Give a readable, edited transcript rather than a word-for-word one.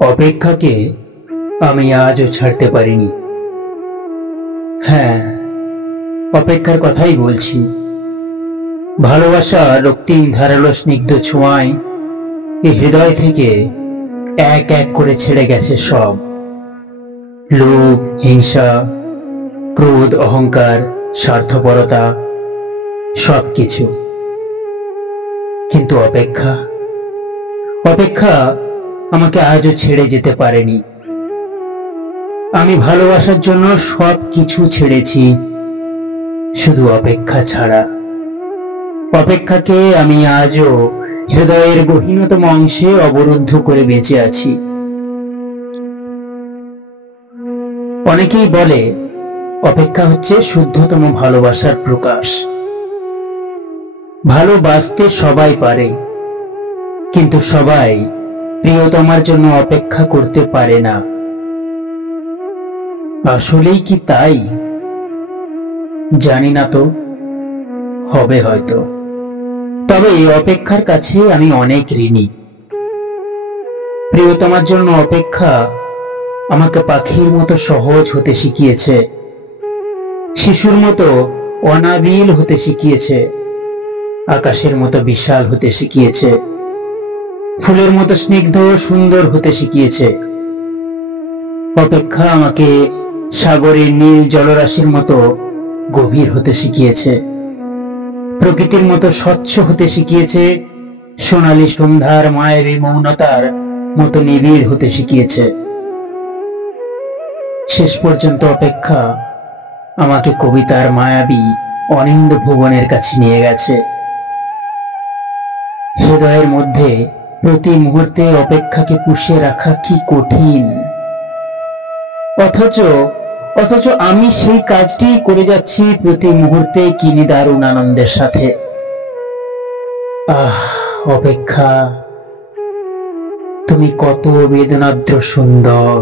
অপেক্ষাকে আমি আজও ছাড়তে পারিনি। হ্যাঁ, অপেক্ষার কথাই বলছি। ভালোবাসা রক্তিম ধারালো স্নিগ্ধ ছোঁয়ায় এই হৃদয় থেকে এক এক করে ছেড়ে গেছে সব লোভ, হিংসা, ক্রোধ, অহংকার, স্বার্থপরতা, সবকিছু। কিন্তু অপেক্ষা অপেক্ষা আমাকে আজও ছেড়ে যেতে পারেনি। আমি ভালোবাসার জন্য সবকিছু ছেড়েছি, শুধু অপেক্ষা ছাড়া। অপেক্ষাকে আমি আজও হৃদয়ের গহীনতম অংশে অবরুদ্ধ করে বেঁচে আছি। অনেকেই বলে অপেক্ষা হচ্ছে শুদ্ধতম ভালোবাসার প্রকাশ। ভালোবাসতে সবাই পারে, কিন্তু সবাই প্রিয়তমার জন্য অপেক্ষা করতে পারে না। আসলেই কি তাই? জানি না, তো হবে হয়তো। তবে এই অপেক্ষার কাছে আমি অনেক ঋণী। প্রিয়তমার জন্য অপেক্ষা আমাকে পাখির মতো সহজ হতে শিখিয়েছে, শিশুর মতো অনাবিল হতে শিখিয়েছে, আকাশের মতো বিশাল হতে শিখিয়েছে, ফুলের মতো স্নিগ্ধ সুন্দর হতে শিখিয়েছে। অপেক্ষা আমাকে সাগরের নীল জলরাশির মতো গভীর হতে শিখিয়েছে, প্রকৃতির মতো স্বচ্ছ হতে শিখিয়েছে, সোনালী সন্ধ্যার মায়াবী মৌনতার মতো নিবিড় হতে শিখিয়েছে। শেষ পর্যন্ত অপেক্ষা আমাকে কবিতার মায়াবী অনিন্দ ভুবনের কাছে নিয়ে গেছে। হৃদয়ের মধ্যে প্রতি মুহূর্তে অপেক্ষাকে পুষিয়ে রাখা কি কঠিন। অথচ অথচ আমি সেই কাজটি করে যাচ্ছি প্রতি মুহূর্তে কি নিদারুণ আনন্দের সাথে। আহ, অপেক্ষা, তুমি কত বেদনাদ্র সুন্দর।